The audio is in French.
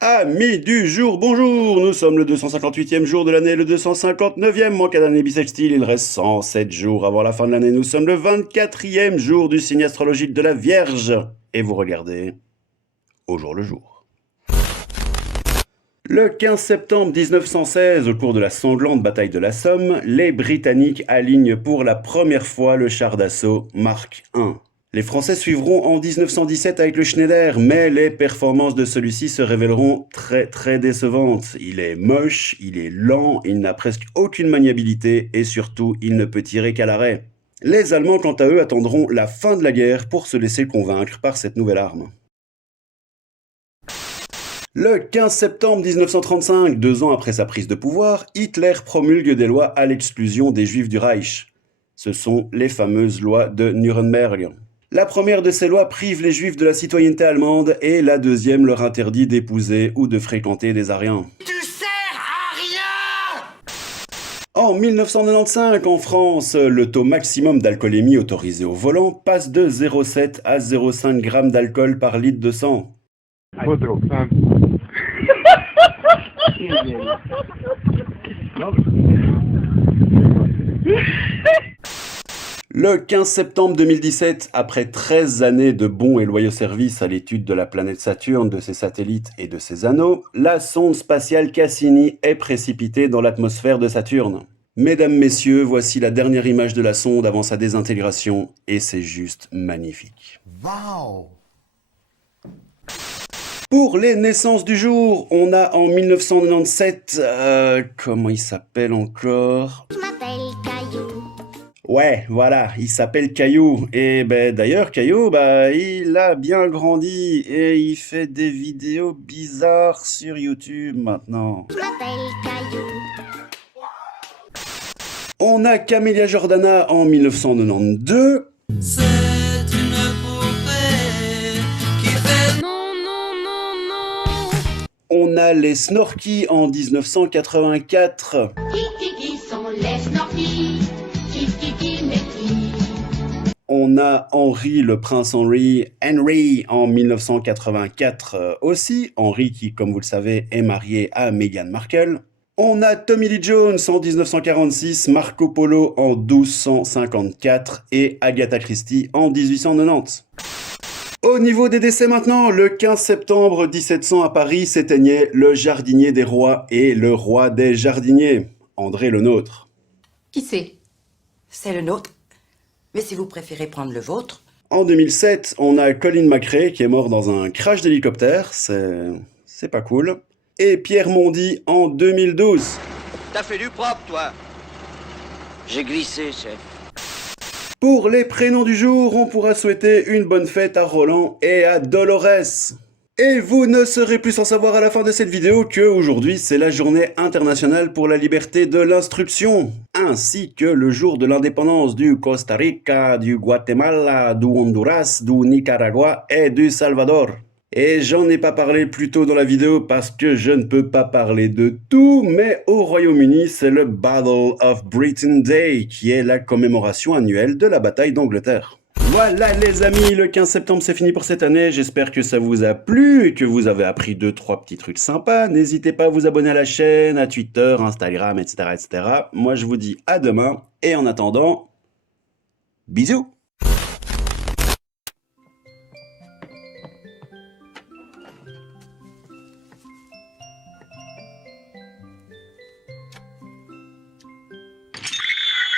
Amis du jour, bonjour! Nous sommes le 258e jour de l'année, le 259e en cas d'année bissextile. Il reste 107 jours avant la fin de l'année. Nous sommes le 24e jour du signe astrologique de la Vierge. Et vous regardez au jour le jour. Le 15 septembre 1916, au cours de la sanglante bataille de la Somme, les Britanniques alignent pour la première fois le char d'assaut Mark I. Les Français suivront en 1917 avec le Schneider, mais les performances de celui-ci se révéleront très décevantes. Il est moche, il est lent, il n'a presque aucune maniabilité et surtout, il ne peut tirer qu'à l'arrêt. Les Allemands, quant à eux, attendront la fin de la guerre pour se laisser convaincre par cette nouvelle arme. Le 15 septembre 1935, 2 ans après sa prise de pouvoir, Hitler promulgue des lois à l'exclusion des Juifs du Reich. Ce sont les fameuses lois de Nuremberg. La première de ces lois prive les Juifs de la citoyenneté allemande et la deuxième leur interdit d'épouser ou de fréquenter des Aryens. Tu sers à rien! En 1995, en France, le taux maximum d'alcoolémie autorisé au volant passe de 0,7 à 0,5 g d'alcool par litre de sang. Le 15 septembre 2017, après 13 années de bons et loyaux services à l'étude de la planète Saturne, de ses satellites et de ses anneaux, la sonde spatiale Cassini est précipitée dans l'atmosphère de Saturne. Mesdames, messieurs, voici la dernière image de la sonde avant sa désintégration, et c'est juste magnifique. Waouh! Pour les naissances du jour, on a en 1997, comment il s'appelle encore? Je m'appelle Caillou. Ouais, voilà, il s'appelle Caillou. Et d'ailleurs, Caillou, il a bien grandi et il fait des vidéos bizarres sur YouTube maintenant. Je m'appelle Caillou. On a Camélia Jordana en 1992. C'est une poupée qui fait non, non, non, non. On a les Snorky en 1984. Qui sont les Snorky? Qui mais qui? On a Henry, le prince Henry en 1984 aussi. Henry qui, comme vous le savez, est marié à Meghan Markle. On a Tommy Lee Jones en 1946, Marco Polo en 1254 et Agatha Christie en 1890. Au niveau des décès maintenant, le 15 septembre 1700 à Paris s'éteignait le jardinier des rois et le roi des jardiniers, André le Nôtre. Qui c'est? C'est le nôtre. Mais si vous préférez prendre le vôtre... En 2007, on a Colin McRae qui est mort dans un crash d'hélicoptère, c'est pas cool. Et Pierre Mondy en 2012. T'as fait du propre, toi. J'ai glissé, chef. Pour les prénoms du jour, on pourra souhaiter une bonne fête à Roland et à Dolores. Et vous ne serez plus sans savoir à la fin de cette vidéo que aujourd'hui c'est la journée internationale pour la liberté de l'instruction, ainsi que le jour de l'indépendance du Costa Rica, du Guatemala, du Honduras, du Nicaragua et du Salvador. Et j'en ai pas parlé plus tôt dans la vidéo parce que je ne peux pas parler de tout, mais au Royaume-Uni, c'est le Battle of Britain Day, qui est la commémoration annuelle de la bataille d'Angleterre. Voilà les amis, le 15 septembre c'est fini pour cette année, j'espère que ça vous a plu et que vous avez appris 2-3 petits trucs sympas. N'hésitez pas à vous abonner à la chaîne, à Twitter, Instagram, etc. Moi je vous dis à demain, et en attendant, bisous!